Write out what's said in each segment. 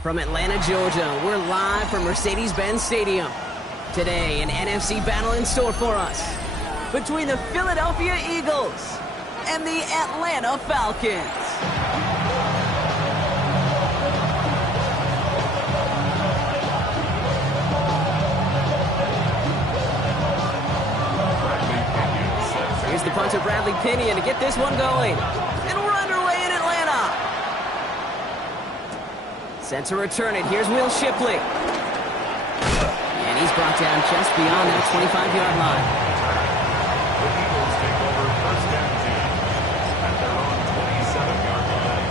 From Atlanta, Georgia, we're live from Mercedes-Benz Stadium. Today, an NFC battle in store for us between the Philadelphia Eagles and the Atlanta Falcons. Here's the punter, Bradley Pinion, to get this one going. And we're underway in Atlanta. Set to return it. Here's Will Shipley. And he's brought down just beyond that 25-yard line. The Eagles take over first and 10 at their own 27-yard line.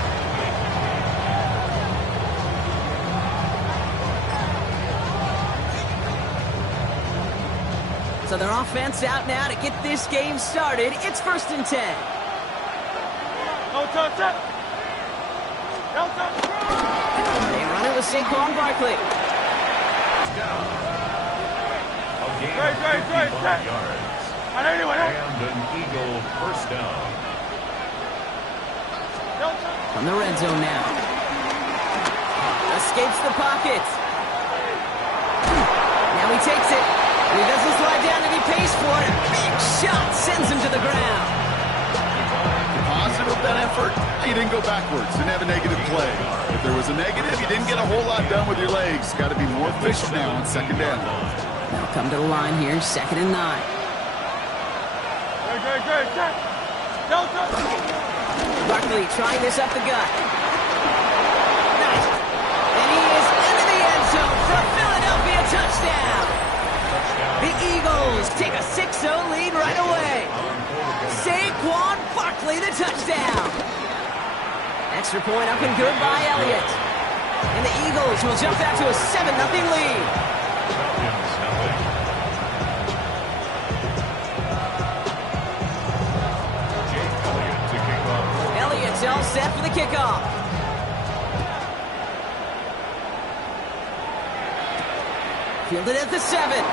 So their offense out now to get this game started. It's first and 10. No touch. They run it with Saquon Barkley. Great. Yards. And an Eagle first down. From the red zone now. Escapes the pocket. Now he takes it. And he doesn't slide down and he pays for it. A big shot sends him to the ground. Positive of that effort, you didn't go backwards, didn't have a negative play. If there was a negative, you didn't get a whole lot done with your legs. Got to be more efficient now on second down. They'll come to the line here, second and 9. Great. Barkley trying this up the gut. Nice. And he is into the end zone for a Philadelphia touchdown. The Eagles take a 6-0 lead right away. Saquon Barkley, the touchdown. Extra point up and good by Elliott. And the Eagles will jump out to a 7-0 lead. Elliott's all set for the kickoff. Fielded at the 7.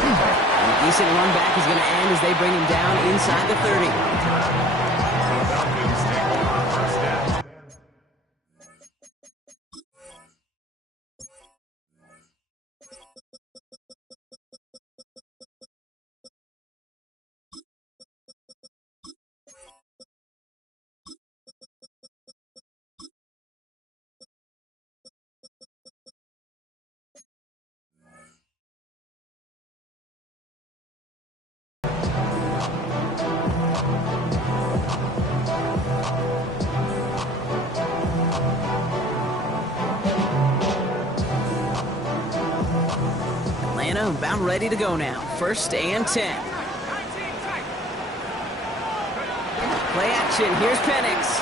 And a decent run back is going to end as they bring him down inside the 30. About ready to go now. First and 10. Play action. Here's Penix.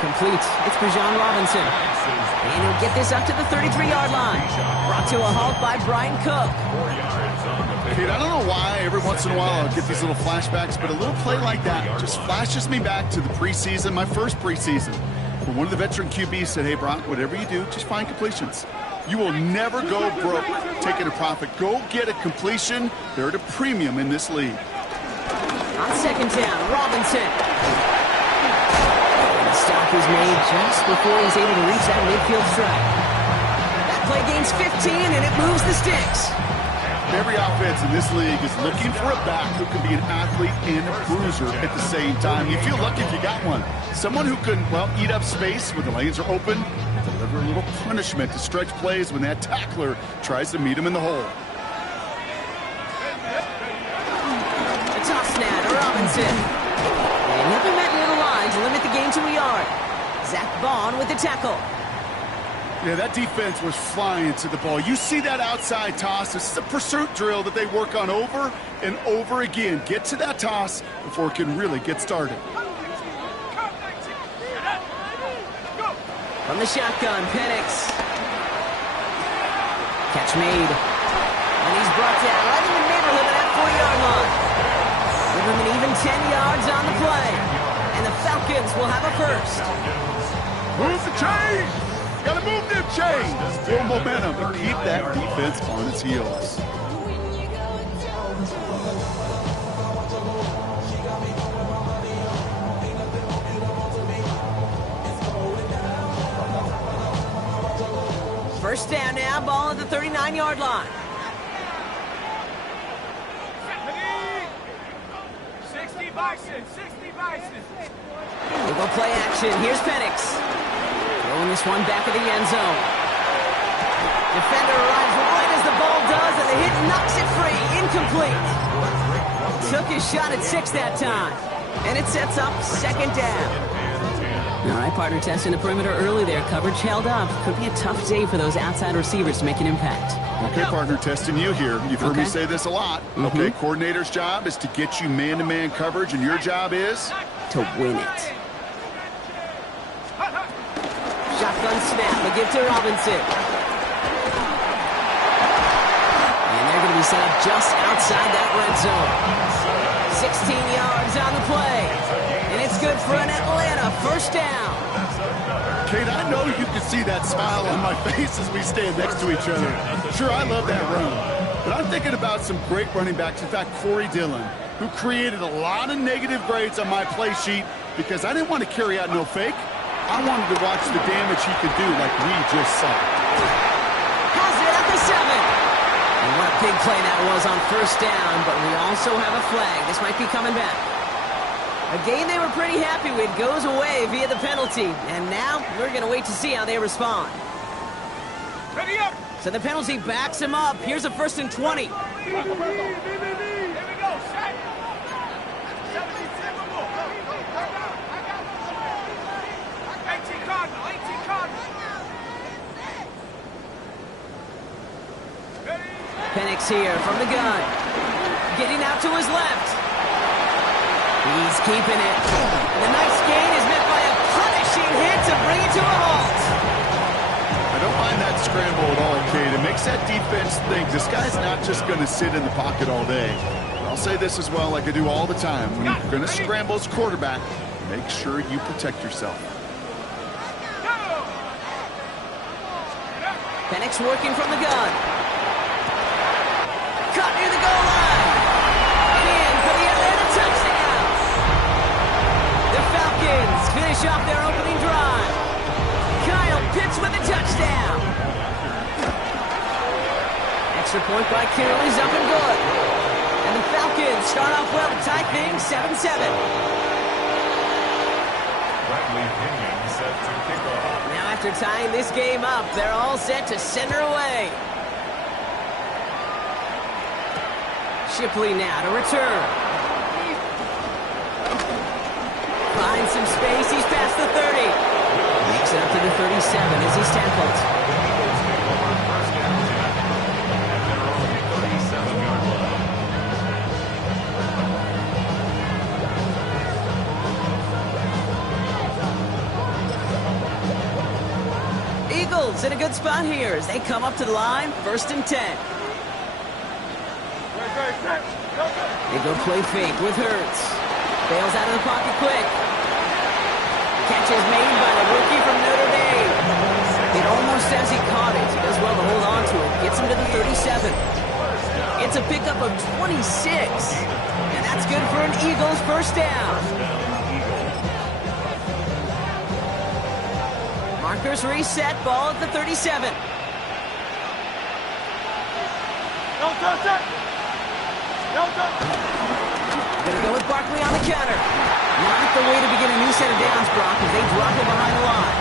Complete. It's Bijan Robinson. And he'll get this up to the 33-yard line. Brought to a halt by Brian Cook. Kid, I don't know why every once in a while I'll get these little flashbacks, but a little play like that just flashes me back to the preseason, my first preseason. Where one of the veteran QBs said, hey, Brock, whatever you do, just find completions. You will never go broke taking a profit. Go get a completion. They're at a premium in this league. On second down, Robinson. The stop is made just before he's able to reach that midfield strike. That play gains 15, and it moves the sticks. Every offense in this league is looking for a back who can be an athlete and a bruiser at the same time. You feel lucky if you got one. Someone who can, well, eat up space when the lanes are open, deliver a little punishment to stretch plays when that tackler tries to meet him in the hole. A toss snap to Robinson. And he'll be met near the line to limit the gain to a yard. Zach Bond with the tackle. Yeah, that defense was flying to the ball. You see that outside toss. This is a pursuit drill that they work on over and over again. Get to that toss before it can really get started. From the shotgun, Penix. Catch made. And he's brought down right in the neighborhood of that 4-yard line. Give him an even 10 yards on the play. And the Falcons will have a first. Move the chains! Got to move them chains for momentum and keep that defense on its heels. First down now, ball at the 39-yard line. 60 Bison, 60 Bison. We'll go play action. Here's Penix. Throwing this one back of the end zone. Defender arrives right as the ball does, and the hit knocks it free. Incomplete. Took his shot at 6 that time. And it sets up second down. All right, partner, testing the perimeter early there. Coverage held up. Could be a tough day for those outside receivers to make an impact. Okay, partner, testing you here. You've heard me say this a lot. Okay, coordinator's job is to get you man-to-man coverage, and your job is? To win it. Shotgun snap. They give to Robinson. And they're going to be set up just outside that red zone. 16 yards on the play. And it's good for an Atlanta first down. Kate, I know you can see that smile on my face as we stand next to each other. Sure, I love that run. But I'm thinking about some great running backs. In fact, Corey Dillon, who created a lot of negative grades on my play sheet because I didn't want to carry out no fake. I wanted to watch the damage he could do like we just saw. Has it at the 7. And what a big play that was on first down, but we also have a flag. This might be coming back. A game they were pretty happy with goes away via the penalty. And now we're going to wait to see how they respond. Ready up. So the penalty backs him up. Here's a 1st and 20. Here we go. Shot. 18 Cardinal. 18 Cardinal. Ready. Penix here from the gun. Getting out to his left. He's keeping it. And the nice gain is met by a punishing hit to bring it to a halt. I don't mind that scramble at all, Kate. It makes that defense think this guy's not just going to sit in the pocket all day. I'll say this as well, like I do all the time. When you're going to scramble as quarterback, make sure you protect yourself. Penix working from the gun. Caught near the goal line. And in for the Atlanta touchdown. The Falcons finish off their opening drive. Kyle Pitts with a touchdown. Extra point by Kittle is up and good. And the Falcons start off well to tie things 7-7. Bradley Pinion set to kick off. Now after tying this game up, they're all set to send her away. Shipley now to return. Finds some space. He's past the 30. Makes it up to the 37 as he's tackled. Eagles take over first and 10 at their own 37-yard line. Eagles in a good spot here as they come up to the line. 1st and 10. They go play fake with Hurts. Bails out of the pocket quick. Catch is made by the rookie from Notre Dame. It almost says he caught it. He does well to hold on to it. Gets him to the 37. It's a pickup of 26. And that's good for an Eagles first down. Markers reset. Ball at the 37. Don't touch it. Don't touch it. Gonna go with Barkley on the counter. Not the way to begin a new set of downs, Brock, as they drop it behind the line.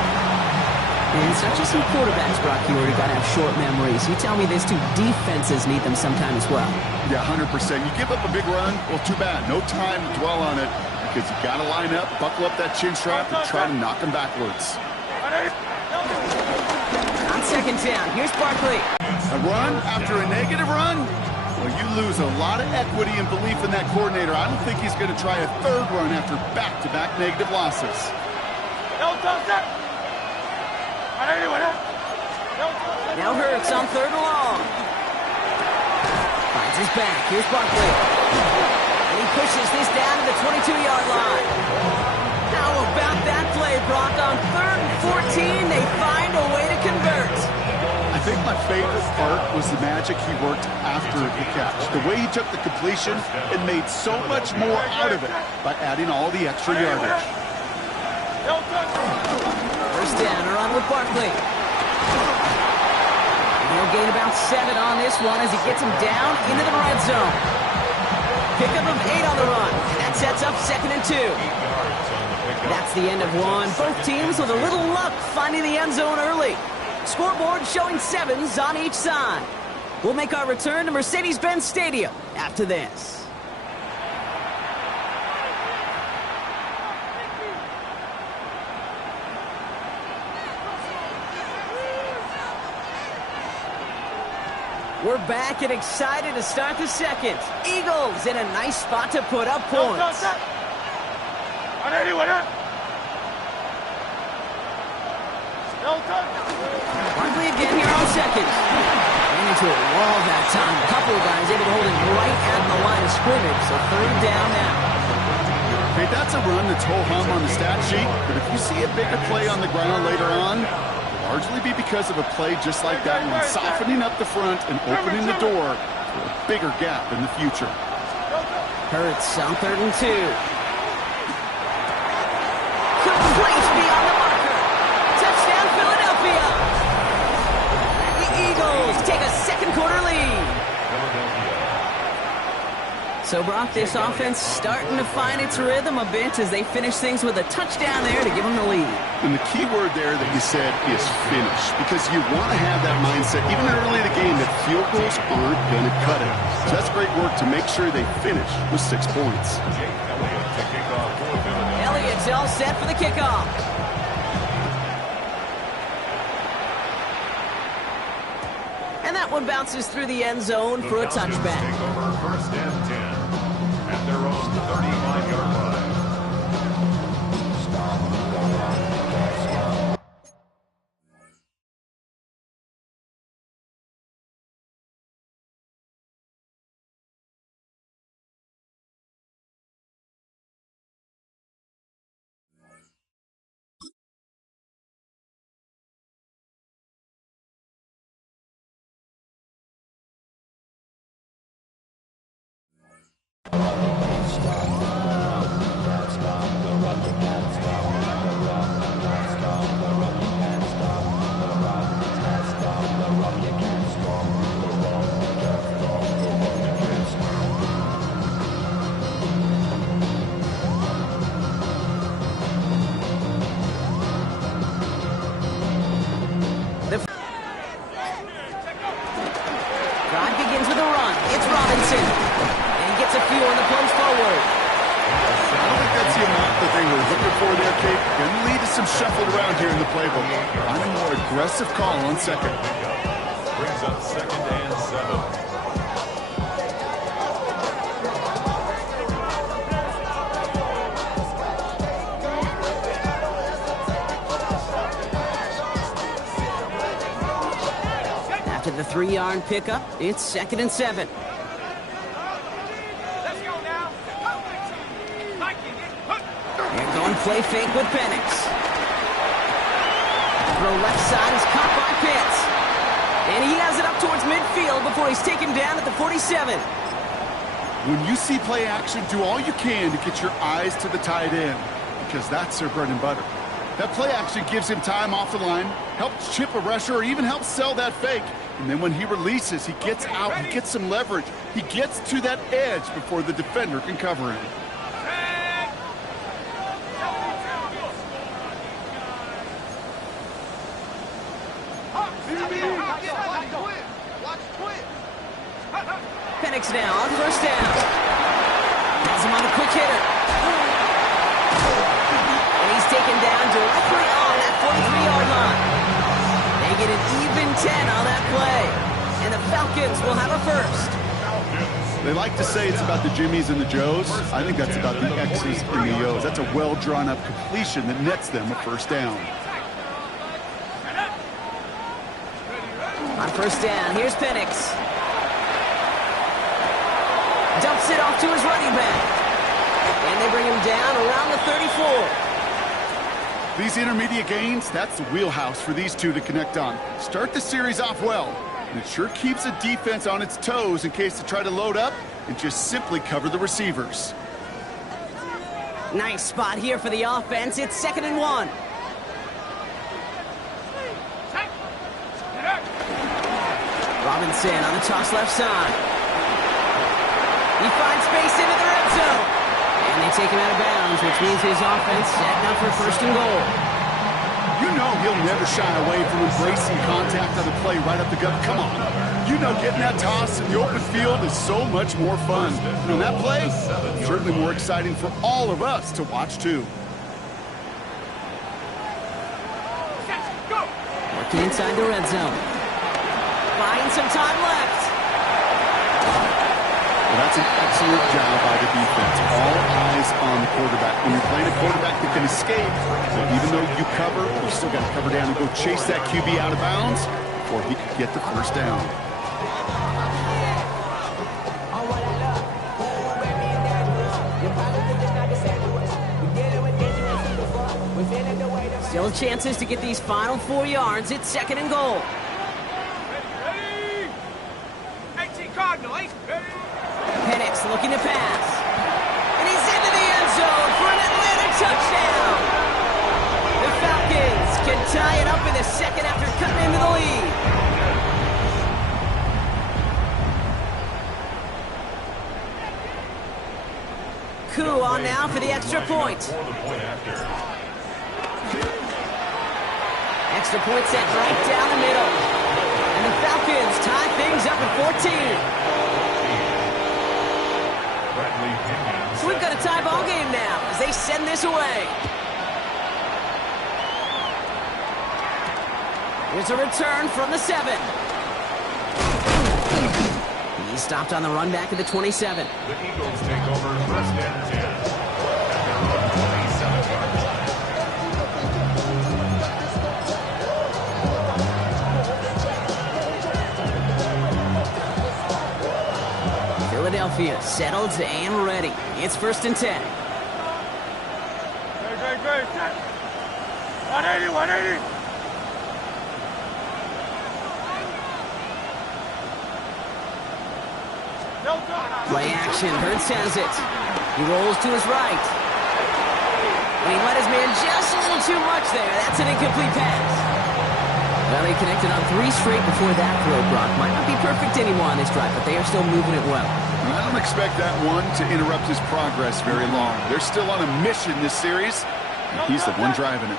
And it's not just some quarterbacks, Brock, you already gotta have short memories. You tell me this too, defenses need them sometime as well. Yeah, 100%. You give up a big run, well, too bad. No time to dwell on it because you gotta line up, buckle up that chin strap, and try to knock them backwards. On second down, here's Barkley. A run after a negative run? Well, you lose a lot of equity and belief in that coordinator. I don't think he's going to try a third run after back-to-back negative losses. Now Hurts on 3rd and long. Finds his back. Here's Barkley. And he pushes this down to the 22-yard line. How about that play, Brock? On 3rd and 14, they find a way to think my favorite part was the magic he worked after the catch. The way he took the completion and made so much more out of it by adding all the extra yardage. First down, around with Barkley. He'll gain about 7 on this one as he gets him down into the red zone. Pickup of 8 on the run, and that sets up 2nd and 2. That's the end of one. Both teams with a little luck finding the end zone early. Scoreboard showing 7s on each side. We'll make our return to Mercedes-Benz Stadium after this. We're back and excited to start the second. Eagles in a nice spot to put up points. Barkley again here on second. Ran into a wall that time. A couple of guys able to hold it right at the line of scrimmage. So 3rd down now. Hey, that's a run that's ho-hum on the stat sheet. But if you see a bigger play on the ground later on, largely be because of a play just like that one, softening up the front and opening the door for a bigger gap in the future. Hurts on 3rd and 2. Complete beyond the marker. Touchdown, Philadelphia. The Eagles take a second quarter lead. So, Brock, this offense starting to find its rhythm a bit as they finish things with a touchdown there to give them the lead. And the key word there that you said is finish, because you want to have that mindset, even early in the game, that field goals aren't going to cut it. So that's great work to make sure they finish with 6 points. Elliott's all set for the kickoff. And that one bounces through the end zone for a touchback. First and 10 at their own 35-yard line. Drive begins with a run. It's Robinson. And he gets a few on the post forward. I don't think that's the amount that they were looking for there, Kate. Going to lead to some shuffled around here in the playbook. I'm a more aggressive call on second. Brings up 2nd and 7. After the 3-yard pickup, it's 2nd and 7. They're going play fake with Penix. Throw left side is caught by Pitts. And he has it up towards midfield before he's taken down at the 47. When you see play action, do all you can to get your eyes to the tight end, because that's their bread and butter. That play action gives him time off the line, helps chip a rusher, or even helps sell that fake. And then when he releases, he gets out, he gets some leverage. He gets to that edge before the defender can cover him. Penix now on first down. Has him on a quick hitter. And he's taken down directly on that 43-yard line. They get an even 10 on that play. And the Falcons will have a first. They like to say it's about the Jimmies and the Joes. I think that's about the X's and the O's. That's a well-drawn-up completion that nets them a first down. On first down, here's Penix. Dumps it off to his running back. And they bring him down around the 34. These intermediate gains, that's the wheelhouse for these two to connect on. Start the series off well, and it sure keeps the defense on its toes in case they try to load up and just simply cover the receivers. Nice spot here for the offense. It's 2nd and 1. Robinson on the toss left side. He finds space into the red zone. And they take him out of bounds, which means his offense setting up for 1st and goal. You know he'll never shy away from embracing contact on the play right up the gut. Come on. You know getting that toss in the open field is so much more fun. And that play, certainly more exciting for all of us to watch too. Working inside the red zone. Buying some time left. Well, that's an excellent job by the defense. All eyes on the quarterback. When you're playing a quarterback that can escape, so even though you cover, you still got to cover down and go chase that QB out of bounds before he could get the first down. Still chances to get these final 4 yards. It's 2nd and goal. Penix looking to pass. And he's into the end zone for an Atlanta touchdown. The Falcons can tie it up in the 2nd after cutting into the lead. Koo on now for the extra point. Extra point set right down the middle. And the Falcons tie things up at 14. So we've got a tie ball game now as they send this away. Here's a return from the 7. He's stopped on the run back at the 27. The Eagles take over 1st and 10. At their own 27-yard line. Philadelphia settled and ready. It's 1st and 10. Great. 180. Play action. Hurts has it. He rolls to his right. And he let his man just a little too much there. That's an incomplete pass. Well, they connected on 3 straight before that throw, Brock. Might not be perfect anymore on this drive, but they are still moving it well. And I don't expect that one to interrupt his progress very long. They're still on a mission this series, and he's the one driving it.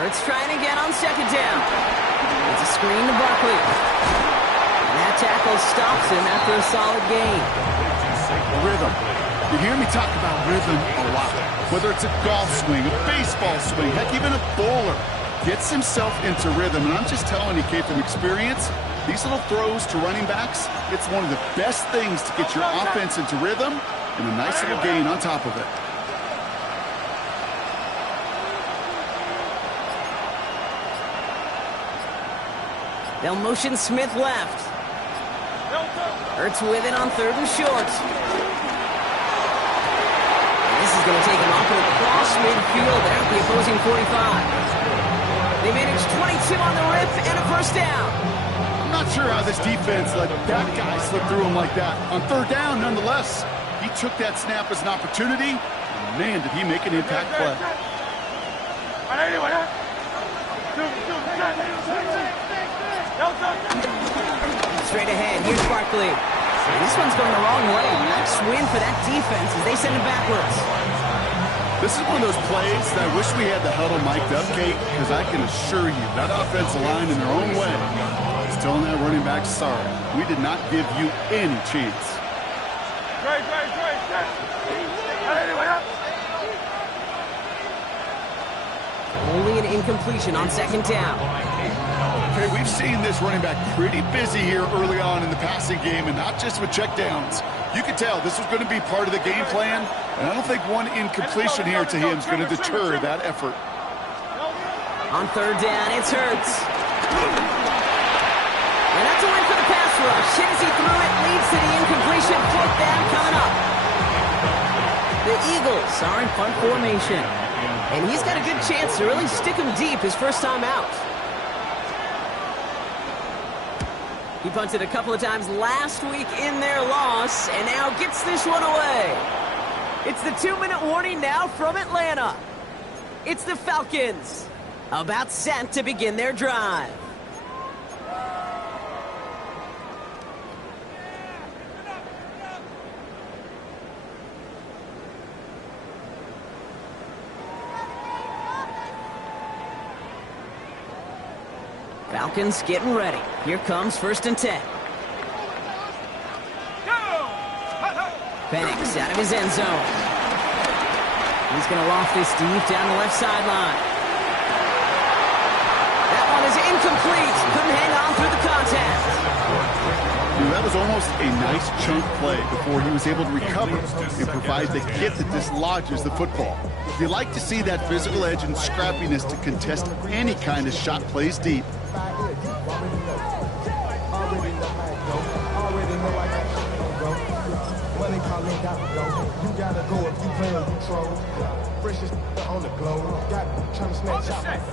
Hurts trying again on 2nd down. It's a screen to Barkley. And that tackle stops him after a solid gain. Rhythm. You hear me talk about rhythm a lot. Whether it's a golf swing, a baseball swing, heck, even a bowler gets himself into rhythm. And I'm just telling you, Kate, from experience, these little throws to running backs, it's one of the best things to get your offense into rhythm and a nice little gain on top of it. They'll motion Smith left. Hurts with it on 3rd and short. This is going to take him off and across midfield there at the opposing 45. They managed 22 on the rip and a 1st down. I'm not sure how this defense let that guy slip through him like that. On 3rd down, nonetheless, he took that snap as an opportunity. And man, did he make an impact play. Straight ahead, here's Barkley. And this one's going the wrong way. Nice win for that defense as they send it backwards. This is one of those plays that I wish we had the huddle mic'd up, Kate, because I can assure you that offensive line in their own way is telling that running back, sorry, we did not give you any chance. Only an incompletion on 2nd down. Okay, we've seen this running back pretty busy here early on in the passing game, and not just with checkdowns. You could tell this was going to be part of the game plan, and I don't think one incompletion here to him is going to deter that effort. On 3rd down, it's Hurts. And that's a win for the pass rush. Hit as he threw it, leads to the incompletion. 4th down coming up. The Eagles are in punt formation. And he's got a good chance to really stick him deep his first time out. He punted a couple of times last week in their loss, and now gets this one away. It's the 2-minute warning now from Atlanta. It's the Falcons, about set to begin their drive. Falcons getting ready. Here comes 1st and 10. Penix out of his end zone. He's going to loft this deep down the left sideline. That one is incomplete. Couldn't hang on through the contact. That was almost a nice chunk play before he was able to recover and provide the hit that dislodges the football. You like to see that physical edge and scrappiness to contest any kind of shot plays deep.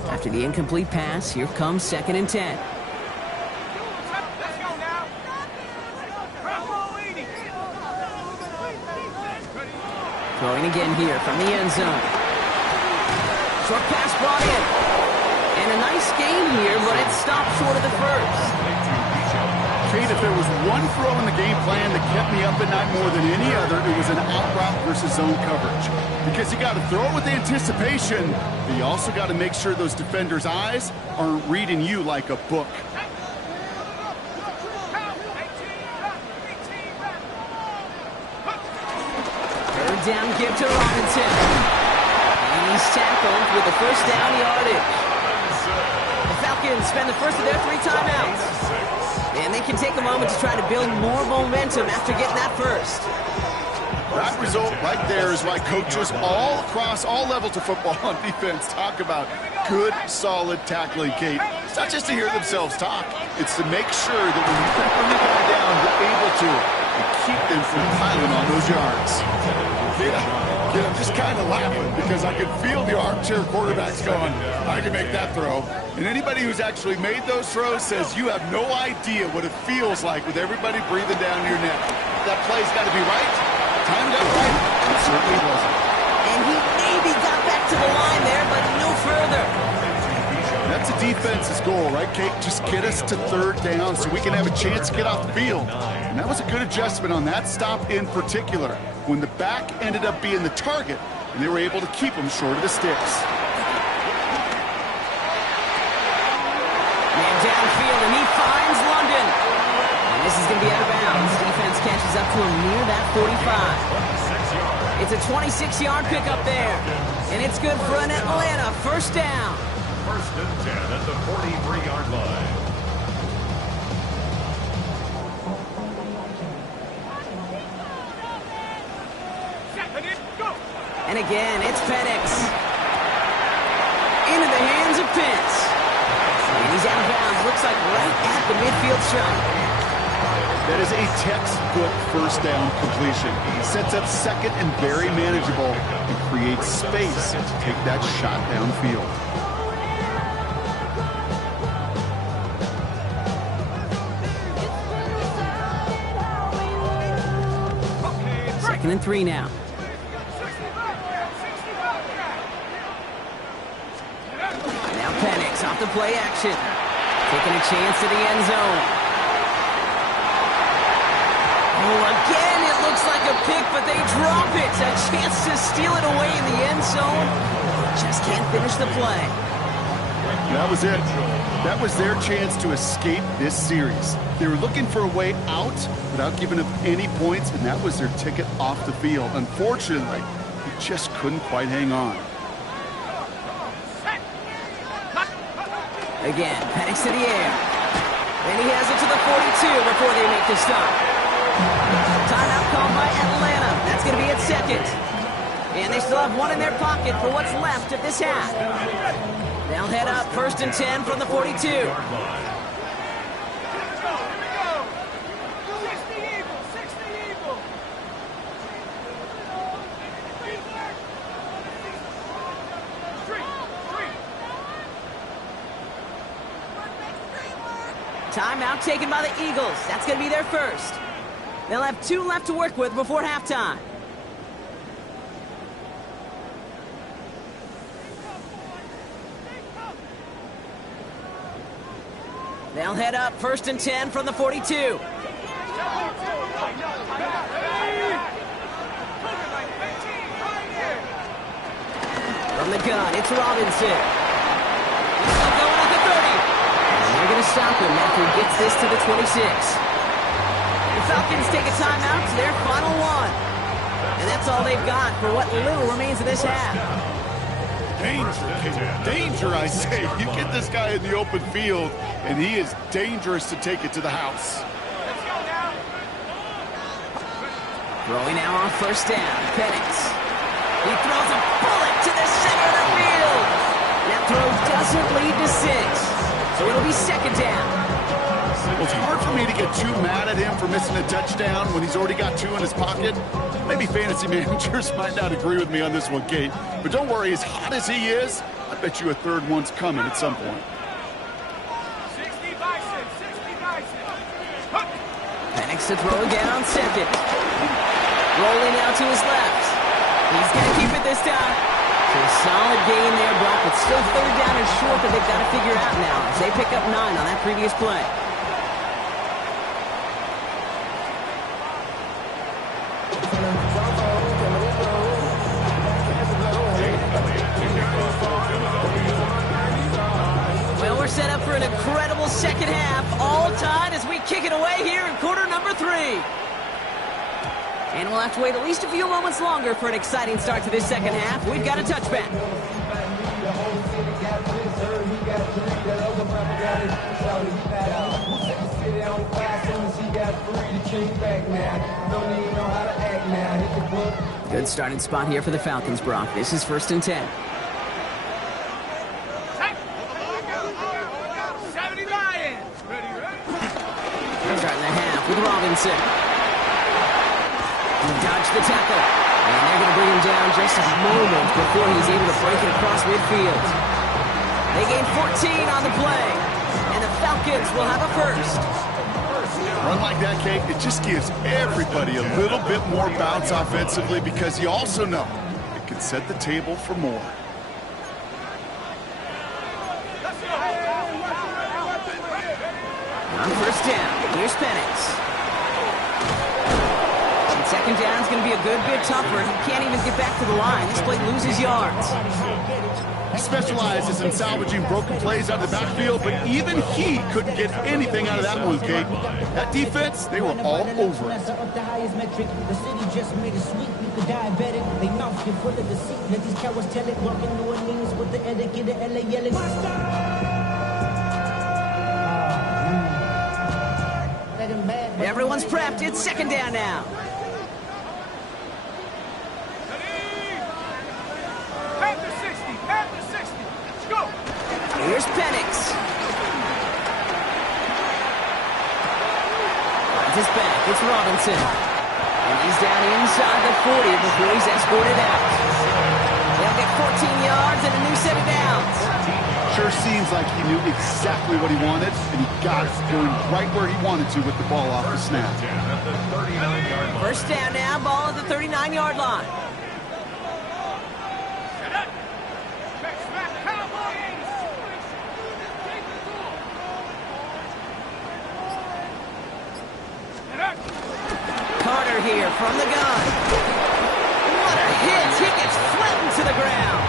After the incomplete pass, here comes 2nd and 10. Throwing again here from the end zone. Short pass brought in. And a nice gain here, but it stopped short of the first. Kate, if there was one throw in the game plan that kept me up at night more than any other, it was an out route versus zone coverage. Because you got to throw it with anticipation, but you also got to make sure those defenders' eyes aren't reading you like a book. Third down give to Robinson. And he's tackled with the first down yardage. The Falcons spend the first of their 3 timeouts. And they can take a moment to try to build more momentum after getting that first. That result right there is why coaches all across all levels of football on defense talk about good, solid tackling, Kate. It's not just to hear themselves talk. It's to make sure that when you can bring the guy down, you're able to and keep them from piling on those yards. Yeah, I'm just kind of laughing because I can feel the armchair quarterbacks going, I can make that throw. And anybody who's actually made those throws says you have no idea what it feels like with everybody breathing down your neck. That play's got to be right. Timed up right. It certainly wasn't. And he maybe got back to the line there, but no further. That's a defense's goal, right, Kate? Just get us to 3rd down so we can have a chance to get off the field. And that was a good adjustment on that stop in particular, when the back ended up being the target, and they were able to keep him short of the sticks. Man downfield, and he finds London. And this is going to be out of bounds. Defense catches up to him near that 45. It's a 26-yard pickup there. And it's good for an Atlanta 1st down. 1st and 10 at the 43-yard line. And again, it's Penix. Into the hands of Pitts. And he's out of bounds. Looks like right at the midfield stripe. That is a textbook 1st down completion. Sets up 2nd and very manageable and creates space to take that shot downfield. 2nd and 3 now. Now Penix off the play action. Taking a chance to the end zone. Oh, again, it looks like a pick, but they drop it. A chance to steal it away in the end zone. Just can't finish the play. That was it. That was their chance to escape this series. They were looking for a way out without giving up any points, and that was their ticket off the field. Unfortunately, he just couldn't quite hang on. Again, Penix to the air. And he has it to the 42 before they make the stop. Timeout called by Atlanta. That's going to be at 2nd. And they still have one in their pocket for what's left of this half. They'll head up 1st and 10 from the 42. Timeout taken by the Eagles. That's going to be their first. They'll have 2 left to work with before halftime. They'll head up 1st and 10 from the 42. From the gun, it's Robinson. He's still going at the 30. And they're going to stop him after he gets this to the 26. The Falcons take a timeout to their final one. And that's all they've got for what little remains of this half. Danger, I say. You get this guy in the open field, and he is dangerous to take it to the house. Throwing now on 1st down, Penix. He throws a bullet to the center of the field. That throw doesn't lead to 6. So it'll be 2nd down. Well, it's hard for me to get too mad at him for missing a touchdown when he's already got 2 in his pocket. Maybe fantasy managers might not agree with me on this one, Kate. But don't worry, as hot as he is, I bet you a 3rd one's coming at some point. 60 by 6. Penix to throw again on 2nd. Rolling out to his left. He's going to keep it this time. So a solid gain there, Brock. It's still 3rd down and short that they've got to figure out now as they pick up 9 on that previous play. Well, we're set up for an incredible 2nd half. All tied as we kick it away here in quarter number 3. And we'll have to wait at least a few moments longer for an exciting start to this 2nd half. We've got a touchback. Good starting spot here for the Falcons, Brock. This is 1st and 10. 70 Lions. Starting the half with Robinson. Dodge the tackle. And they're going to bring him down just a moment before he's able to break it across midfield. They gain 14 on the play. And the Falcons will have a 1st. Run like that, Kate, it just gives everybody a little bit more bounce offensively because you also know it can set the table for more. On 1st down, here's Penix. 2nd down is going to be a good bit tougher. He can't even get back to the line. This play loses yards. He specializes in salvaging broken plays out of the backfield, but even he couldn't get anything out of that one, Kate. That defense, they were all over it. The city just made it sweet. You could diabetic. They mouth you full of deceit. Let these cowards tell it. Walking New Orleans with the etiquette of LA yelling. Everyone's prepped. It's 2nd down now. Here's Penix. Finds his back. It's Robinson. And he's down inside the 40 before he's escorted out. They'll get 14 yards and a new set of downs. Sure seems like he knew exactly what he wanted, and he got it going right where he wanted to with the ball off the snap. 1st down now, ball at the 39-yard line. Carter here from the gun. What a hit! He gets flattened to the ground.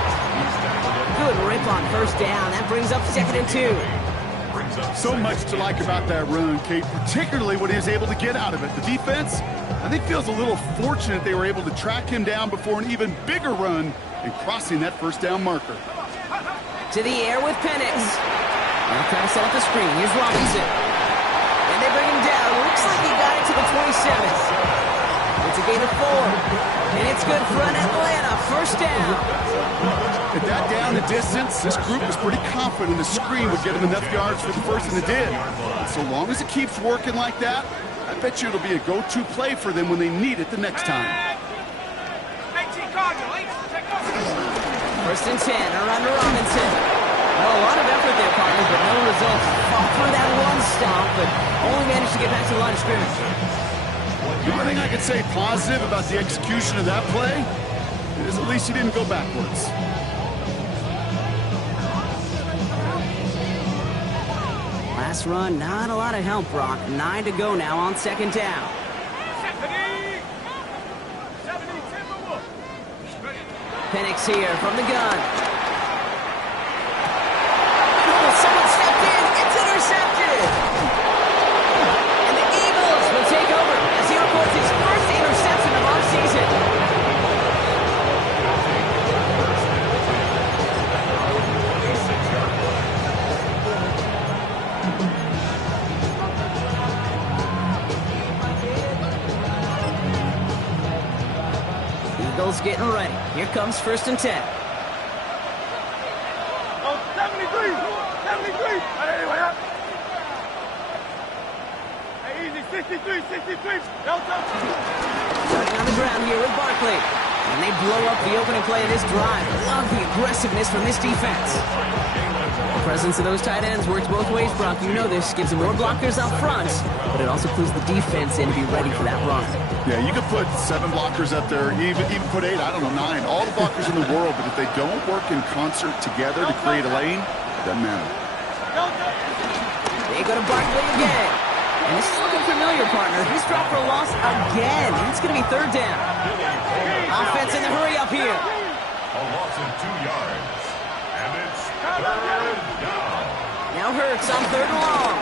Good rip on 1st down. That brings up 2nd and 2. So much to like about that run, Kate, particularly what he was able to get out of it. The defense, I think, feels a little fortunate they were able to track him down before an even bigger run and crossing that 1st down marker. To the air with Penix. They'll try to set up the screen. Here's Robinson. And they bring him down. Looks like he got it to the 27. It's a gain of 4. And it's good for an Atlanta 1st down. At that down the distance, this group was pretty confident the screen would get them enough yards for the 1st, and it did. And so long as it keeps working like that, I bet you it'll be a go-to play for them when they need it the next time. 1st and 10, around to Robinson. Well, a lot of effort there, partners, but no results. Fought through that one stop, but only managed to get back to the line of scrimmage. The only thing I could say positive about the execution of that play is at least he didn't go backwards. Last run, not a lot of help, Brock. 9 to go now on second down. Penix here from the gun. Oh, someone stepped in. It's intercepted. And the Eagles will take over as he records his first interception of our season. Eagles getting ready. Here comes 1st and 10. Oh, 73! 73! Hey, easy, 63, 63! Delta! Starting on the ground here with Barkley. And they blow up the opening play of this drive. Love the aggressiveness from this defense. The presence of those tight ends works both ways, Brock. You know this. Gives them more blockers up front, but it also clues the defense in to be ready for that run. Yeah, you could put 7 blockers up there, even put 8, I don't know, 9. All the blockers in the world, but if they don't work in concert together to create a lane, it doesn't matter. They go to Barkley again. And this is looking familiar, partner. He's dropped for a loss again. It's going to be 3rd down. Offense in the hurry up here. A loss of 2 yards. And it's 3rd down. Now Hurts on 3rd and long.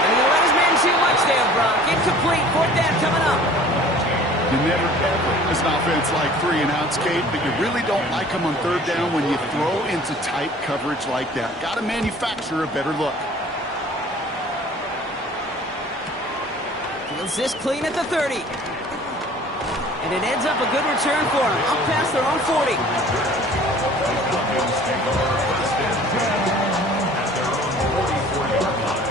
And he let his man too much there, Brock. Incomplete. 4th down coming up. You never, ever, as an offense, like 3 and outs, Kate, but you really don't like them on 3rd down when you throw into tight coverage like that. Got to manufacture a better look. Feels this clean at the 30. And it ends up a good return for him. Up past their own 40. Falcons take over 1st and 10 at their own 44-yard line.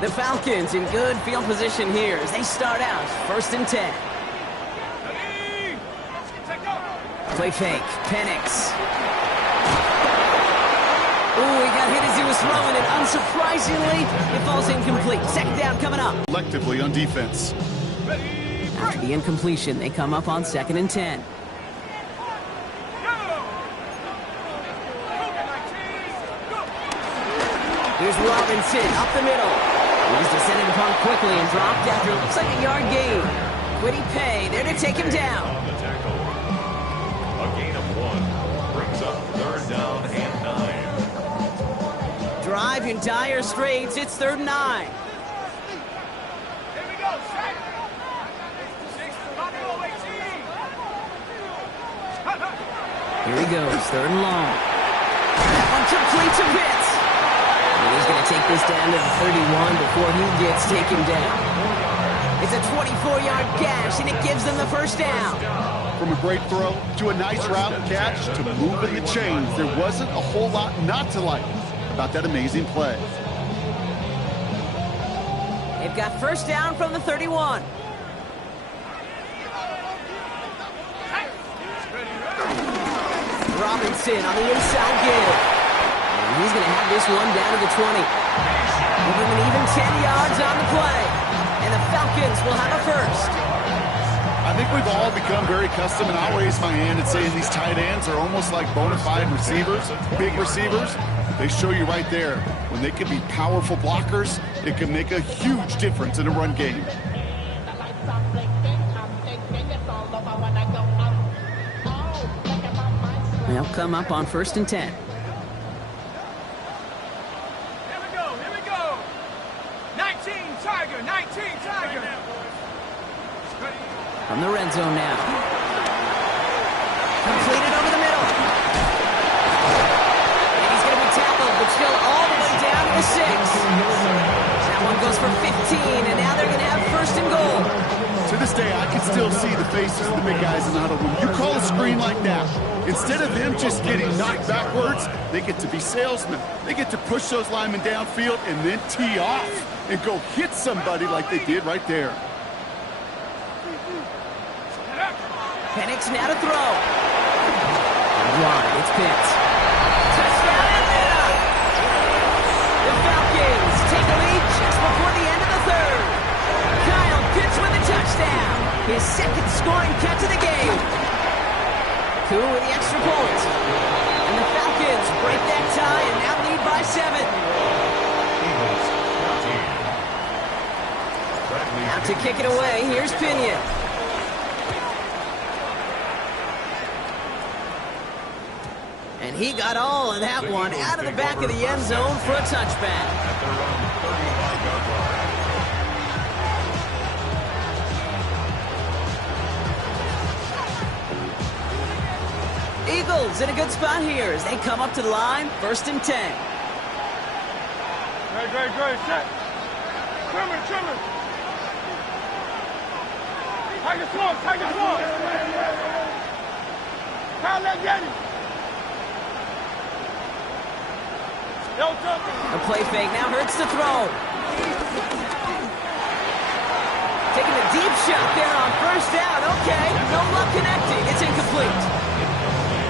The Falcons in good field position here as they start out 1st and 10. Play fake. Penix. Ooh, he got hit as he was throwing it. Unsurprisingly, it falls incomplete. 2nd down coming up. Collectively on defense. After the incompletion, they come up on 2nd and 10. Here's Robinson up the middle. He's descended upon quickly and dropped after it looks like a yard gain. Quiddy Pay there to take him down. On the tackle. A gain of 1 brings up 3rd down and 9. Drive in dire straits. It's 3rd and 9. Here we go, set! 6, Here he goes, 3rd and long. That one complete to Pitts. And he's going to take this down to the 31 before he gets taken down. It's a 24-yard gash, and it gives them the 1st down. From a great throw to a nice route catch to moving the chains, there wasn't a whole lot not to like about that amazing play. They've got 1st down from the 31. Robinson on the inside give. And he's going to have this one down to the 20. Give him an even 10 yards on the play. And the Falcons will have a 1st. I think we've all become very accustomed, and I'll raise my hand and say these tight ends are almost like bona fide receivers, big receivers. They show you right there, when they can be powerful blockers, it can make a huge difference in a run game. They'll come up on 1st and 10. Here we go! 19 Tiger, 19 Tiger! From the red zone now. Completed over the middle. And he's going to be tackled, but still all the way down to the 6. That one goes for 15, and now they're going to have 1st and goal. To this day, I can still see the faces of the big guys in the huddle. When you call a screen like that, instead of them just getting knocked backwards, they get to be salesmen. They get to push those linemen downfield and then tee off and go hit somebody like they did right there. Penix now to throw. Wide, it's Pitts. Touchdown Atlanta! The Falcons take a lead just before the end of the third. Kyle Pitts with a touchdown. His second scoring catch of the game. Koo with the extra point. And the Falcons break that tie and now lead by 7. Now to kick it away, here's Pinion. And he got all of that one out of the back of the end zone for a touchback. At their own 35-yard line. Eagles in a good spot here as they come up to the line, 1st and 10. Great, set. Trimmer. Take it slow. Kyle, let's get him. A play fake now hurts to throw. Taking a deep shot there on 1st down. Okay, no luck connecting. It's incomplete.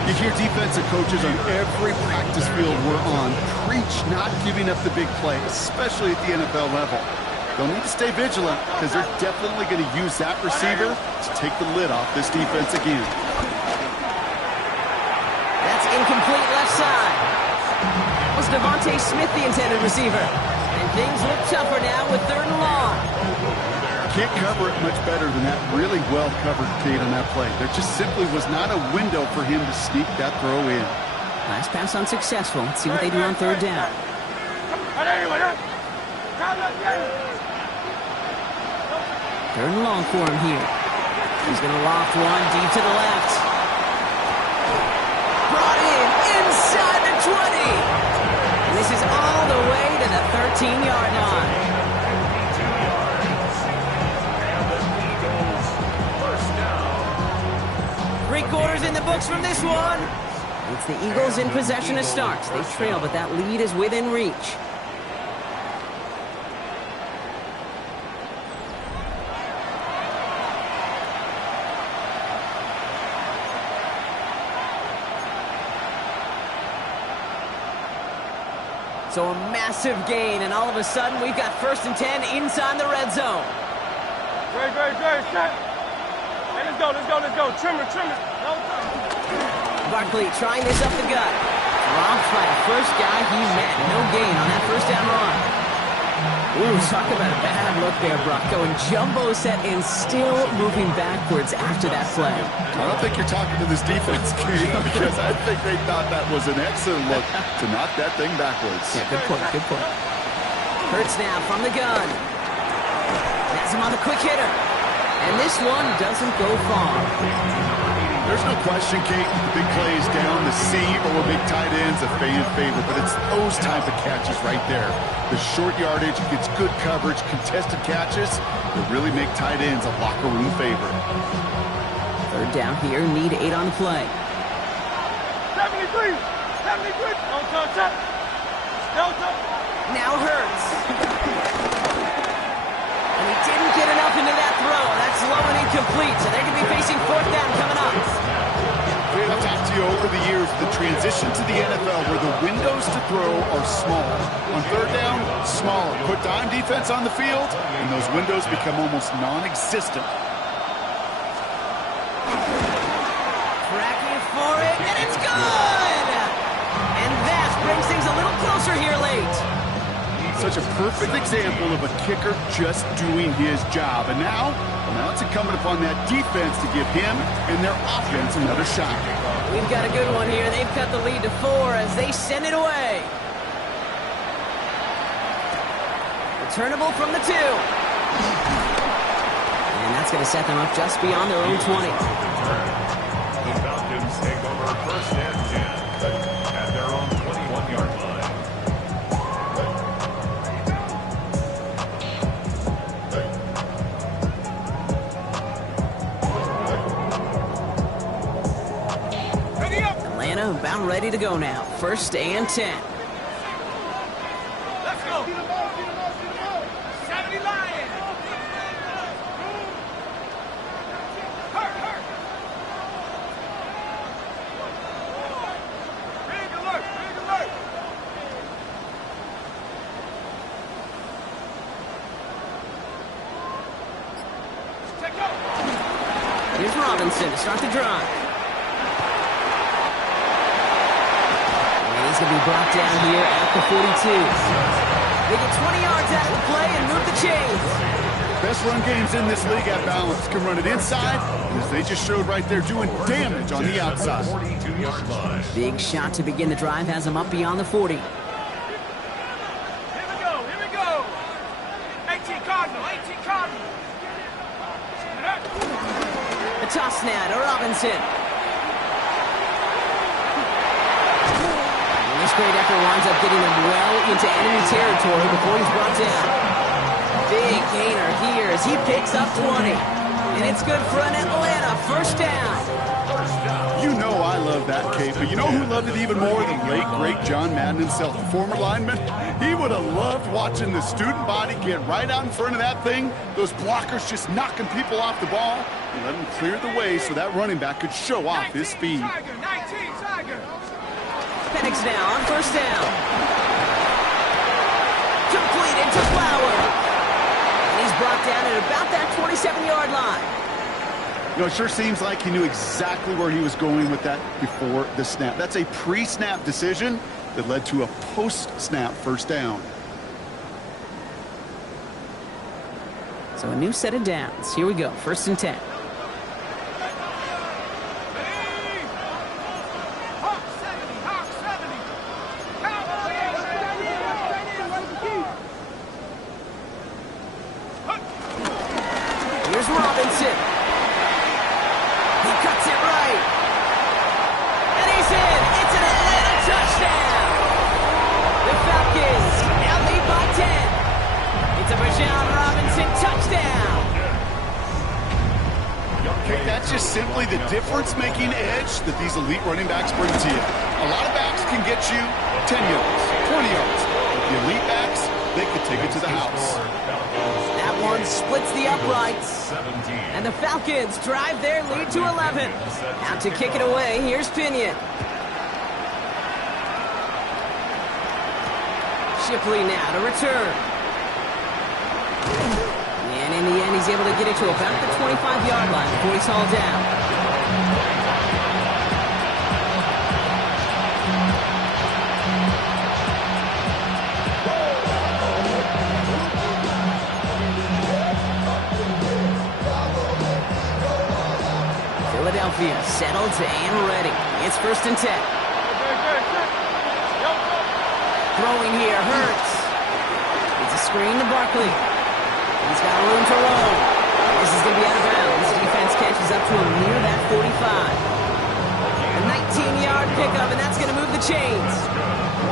You hear defensive coaches on every practice field we're on preach not giving up the big play, especially at the NFL level. They'll need to stay vigilant because they're definitely going to use that receiver to take the lid off this defense again. That's incomplete left side. Was Devontae Smith the intended receiver? And things look tougher now with 3rd and long. Can't cover it much better than that really well-covered Kate on that play. There just simply was not a window for him to sneak that throw in. Last pass unsuccessful. Let's see what they do on 3rd down. 3rd and long for him here. He's going to loft one deep to the left. Brought in inside the 20. And this is all the way to the 13-yard line. Three-quarters in the books from this one. It's the Eagles in possession to start. They trail, but that lead is within reach. So a massive gain, and all of a sudden we've got 1st and 10 inside the red zone. Great, set. Hey, let's go. Trimmer. Barkley trying this up the gut. Dropped by the first guy he met. No gain on that 1st down run. Ooh, talk about a bad look there, Brock. Going jumbo set and still moving backwards after that play. I don't think you're talking to this defense, Kate, because I think they thought that was an excellent look to knock that thing backwards. Yeah, good point. Hurts now from the gun. That's him on the quick hitter. And this one doesn't go far. There's no question, Kate, the big plays down the seam or big tight ends a fan favorite, but it's those type of catches right there. The short yardage gets good coverage, contested catches that really make tight ends a locker room favorite. 3rd down here, need 8 on the play. 73. Don't touch. Now Hurts. And he didn't get enough into that throw. That's low and incomplete, so they're going to be facing 4th down coming up. I've talked to you over the years, the transition to the NFL where the windows to throw are small. On 3rd down, smaller. Put dime defense on the field, and those windows become almost non-existent. Cracking for it, and it's good! And that brings things a little closer here late. Such a perfect example of a kicker just doing his job. And now it's incumbent upon that defense to give him and their offense another shot. We've got a good one here. They've cut the lead to 4 as they send it away. Returnable from the 2. And that's going to set them up just beyond their own 20. The Falcons take over 1st and 10 at their own 21-yard line. ready to go now. 1st and 10. Let's go. 70 Lions. Hurt. Big alert. Check out. Here's Robinson to start the drive. And he's going to be brought down here at the 42. They get 20 yards out of the play and move the chains. Best run games in this league at balance. Can run it inside, as they just showed right there, doing damage on the outside. 42-yard line. Big shot to begin the drive has him up beyond the 40. Here we go. 18 Cardinal. The toss now to Robinson. And this great effort winds up getting him well into enemy territory before he's brought down. Big gainer here as he picks up 20. And it's good for an Atlanta 1st down. You know I love that, Kate, but you know who loved it even more? The late, great John Madden himself, the former lineman. He would have loved watching the student body get right out in front of that thing, those blockers just knocking people off the ball, and let him clear the way so that running back could show off his speed. 19 Tiger. Penix now on 1st down. Completed to Flower. And he's brought down at about that 27-yard line. You know, it sure seems like he knew exactly where he was going with that before the snap. That's a pre-snap decision that led to a post-snap 1st down. So a new set of downs. Here we go. 1st and 10. Here's Robinson. He cuts it right. And he's in. It's an Atlanta touchdown. The Falcons now lead by 10. It's a Bijan Robinson touchdown. Okay, that's just simply the difference-making edge that these elite running backs bring to you. A lot of backs can get you 10 yards, 20 yards. But the elite backs, they could take it to the house. That one splits the uprights. And the Falcons drive their lead to 11. Out to kick it away, here's Pinion. Shipley now to return. And in the end, he's able to get it to about the 25-yard line before he's hauled down. Philadelphia settled and ready. It's 1st and 10. Throwing here hurts. It's a screen to Barkley. He's got room to roam. This is going to be out of bounds. Defense catches up to him near that 45. A 19-yard pickup, and that's going to move the chains.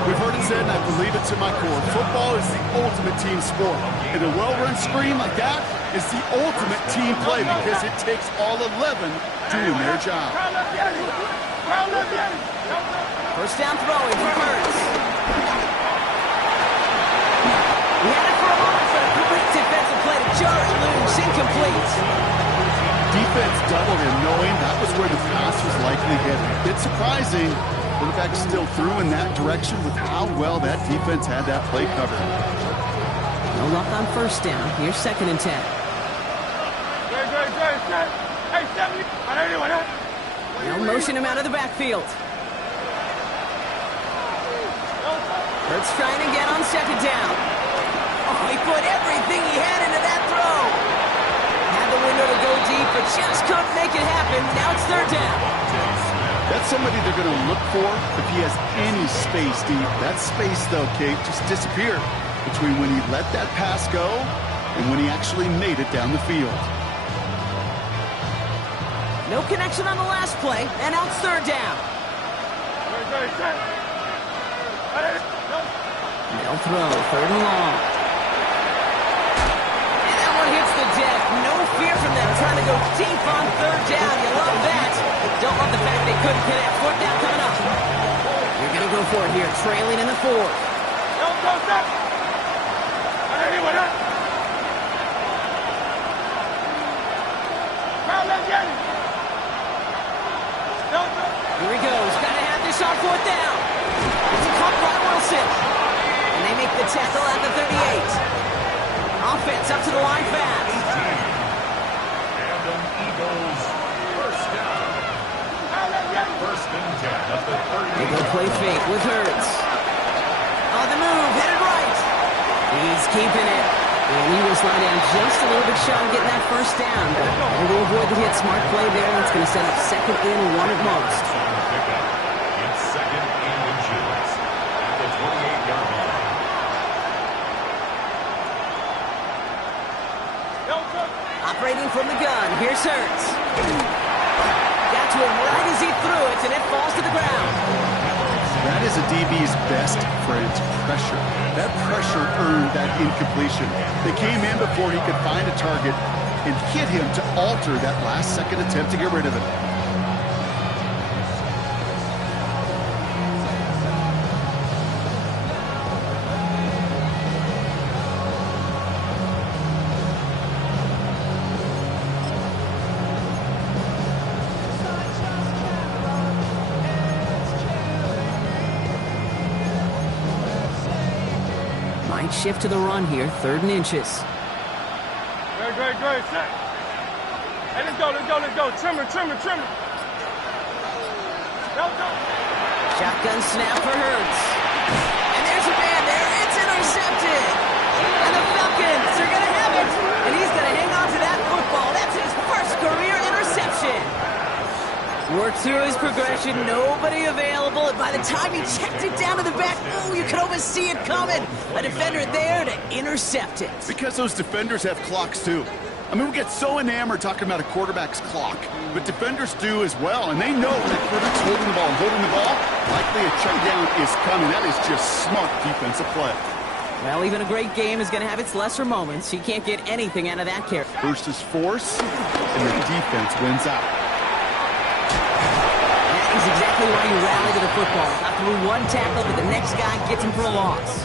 We've heard it said, and I believe it to my core, football is the ultimate team sport. And a well-run screen like that is the ultimate team play because it takes all 11 doing their job. 1st down throwing for Hurts. He had it for a moment, but a complete defensive play to jar it loose, incomplete. Defense doubled him, knowing that was where the pass was likely headed. It's surprising, quarterback still threw in that direction with how well that defense had that play covered. No luck on 1st down. Here's 2nd and 10. They'll motion him out of the backfield. Hurts trying again on 2nd down. Oh, he put everything he had into that throw. Had the window to go deep, but just couldn't make it happen. Now it's 3rd down. That's somebody they're going to look for if he has any space deep. That space, though, Kate, just disappeared between when he let that pass go and when he actually made it down the field. No connection on the last play, and now it's 3rd down. They'll throw 3rd and long. And that one hits the deck. No fear from them trying to go deep on 3rd down. You love that. Don't love the fact they couldn't connect. 4th down coming up. Going for it here, trailing in the fourth. Here he goes. Got to have this on fourth down. It's caught by Wilson. And they make the tackle at the 38. Offense up to the line fast. And an Eagles first down. First and 10 at the 38. They go play fake with Hurts. On the move, headed right. He's keeping it. And he will slide down just a little bit shy of getting that first down. But able to avoid the hit. Smart play there. That's going to set up second and one at most. It's second and inches at the 28-yard line. Operating from the gun. Here's Hurts. Got to him right as he threw it, and it falls to the ground. That is a DB's best friend, pressure. That pressure earned that incompletion. They came in before he could find a target and hit him to alter that last-second attempt to get rid of it. Shift to the run here, 3rd and inches. Great. Set. Hey, let's go. Trimmer. Go. Shotgun snap for Hurts. And there's a man there. It's intercepted. And the Falcons are going to have it. And he's going to hang on to that football. That's his first career interception. Worked through his progression, nobody available, and by the time he checked it down to the back, oh, you could almost see it coming. A defender there to intercept it. Because those defenders have clocks too. I mean, we get so enamored talking about a quarterback's clock, but defenders do as well, and they know when the quarterback's holding the ball, likely a check down is coming. That is just smart defensive play. Well, even a great game is going to have its lesser moments. You can't get anything out of that carry. First is force, and the defense wins out. Is exactly why you rally to the football. Got through one tackle, but the next guy gets him for a loss.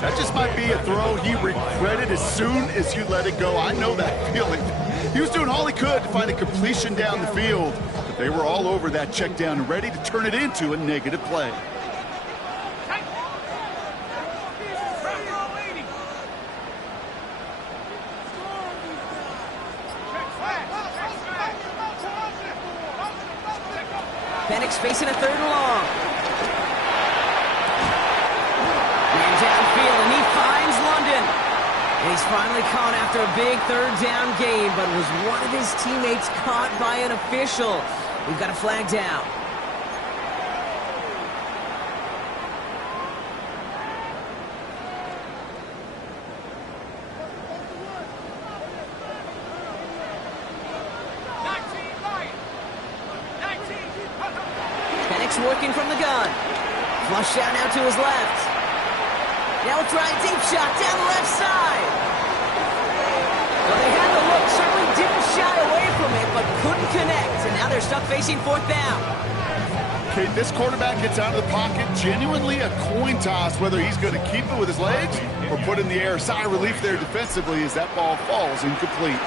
That just might be a throw he regretted as soon as you let it go. I know that feeling. He was doing all he could to find a completion down the field, but they were all over that check down, ready to turn it into a negative play. Penix facing a 3rd and long. Man downfield, and he finds London. And he's finally caught after a big 3rd down game, but was one of his teammates caught by an official? We've got a flag down. Working from the gun. Flush out now to his left. Now a try deep shot down the left side. Well, they had the look, certainly didn't shy away from it, but couldn't connect. And now they're stuck facing 4th down. Okay, this quarterback gets out of the pocket. Genuinely a coin toss whether he's going to keep it with his legs or put it in the air. Sigh of relief there defensively as that ball falls incomplete.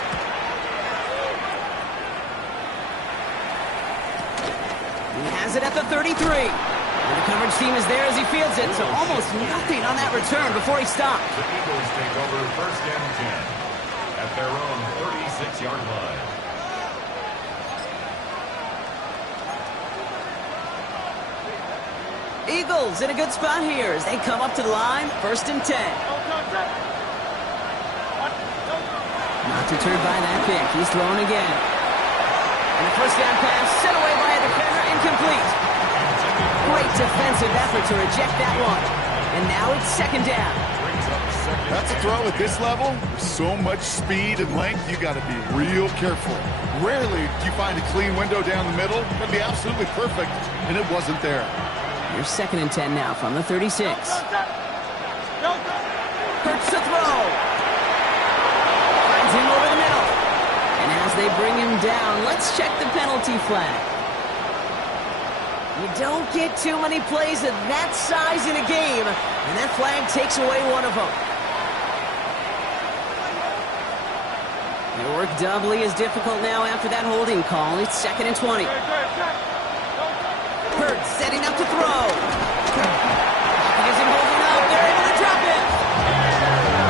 Has it at the 33. And the coverage team is there as he fields it, so almost nothing on that return before he stopped. The Eagles take over first and 10 at their own 36-yard line. Eagles in a good spot here as they come up to the line, 1st and 10. Not deterred by that pick. He's thrown again. And a first down pass sent away by a defender, incomplete. Great defensive effort to reject that one. And now it's 2nd down. That's a throw at this level. So much speed and length, you got to be real careful. Rarely do you find a clean window down the middle. That'd be absolutely perfect, and it wasn't there. Here's 2nd and 10 now from the 36. Hurts to throw. Finds him over the middle. And as they bring him down, let's check the penalty flag. You don't get too many plays of that size in a game, and that flag takes away one of them. Their work doubly as difficult now after that holding call. It's 2nd and 20. Hurts setting up to throw. Isn't holding up. They're able to drop it.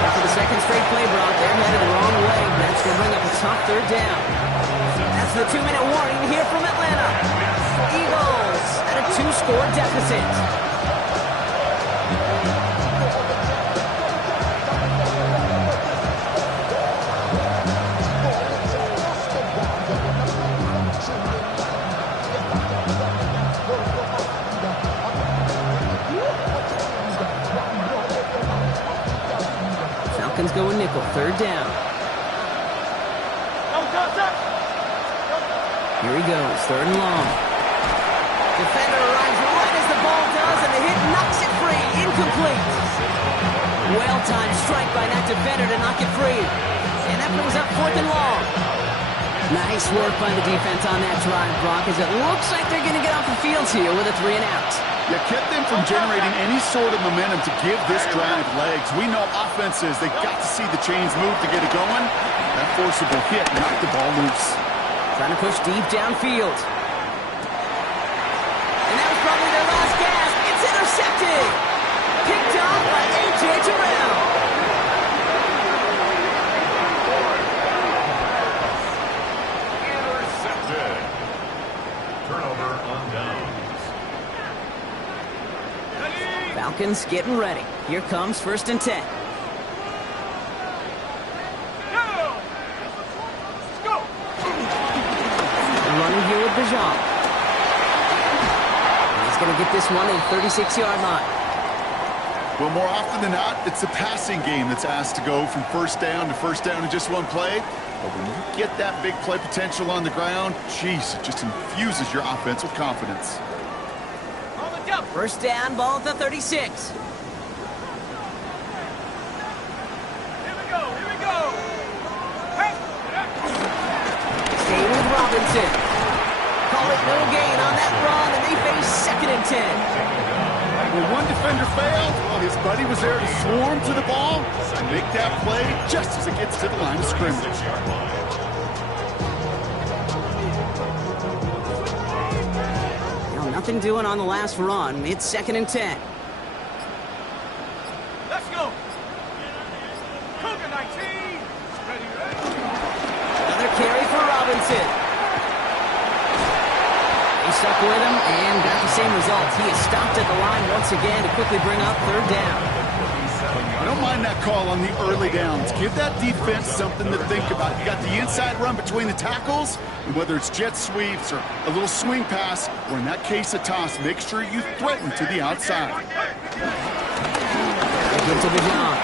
After the second straight play, Brock, they're headed the wrong way. That's going to bring up a tough 3rd down. That's the 2-minute warning here from Atlanta. Eagles at a 2-score deficit. Falcons going nickel, 3rd down. Here he goes, 3rd and long. Defender arrives right as the ball does, and the hit knocks it free. Incomplete. Well-timed strike by that defender to knock it free. And that brings up 4th and long. Nice work by the defense on that drive, Brock, as it looks like they're going to get off the field here with a 3 and out. You kept them from generating any sort of momentum to give this drive legs. We know offenses, they got to see the chains move to get it going. That forcible hit knocked the ball loose. Trying to push deep downfield. And that was probably their last gasp. It's intercepted. Picked off by A.J. Terrell. Intercepted. Turnover on downs. Falcons getting ready. Here comes 1st and 10. Running here with Bijan. He's going to get this one at the 36-yard line. Well, more often than not, it's the passing game that's asked to go from 1st down to 1st down in just one play. But when you get that big play potential on the ground, geez, it just infuses your offense with confidence. 1st down, ball at the 36. Stay with Robinson. Call it no gain on that run, and they face 2nd and 10. When one defender failed, well, his buddy was there to swarm to the ball and make that play just as it gets to the line of scrimmage. Nothing doing on the last run. It's 2nd and 10. Let's go. Cougar 19. Ready. Another carry for Robinson. He stuck with him and got the same result. He is stopped at the line once again to quickly bring up 3rd down. I don't mind that call on the early downs. Give that defense something to think about. You got the inside run between the tackles, and whether it's jet sweeps or a little swing pass, or in that case a toss, make sure you threaten to the outside. Good to Bijan.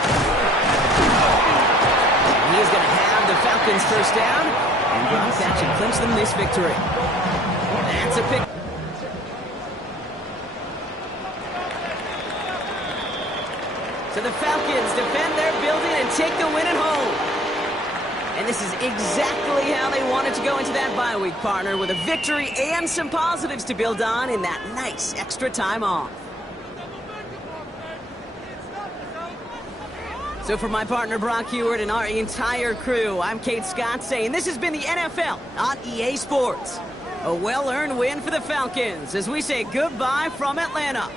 He is going to have the Falcons 1st down, and that should clinch them this victory. That's a pick. So the Falcons defend their building and take the win at home. And this is exactly how they wanted to go into that bye week, partner, with a victory and some positives to build on in that nice extra time off. So for my partner Brock Hewitt and our entire crew, I'm Kate Scott saying this has been the NFL on EA Sports. A well-earned win for the Falcons as we say goodbye from Atlanta.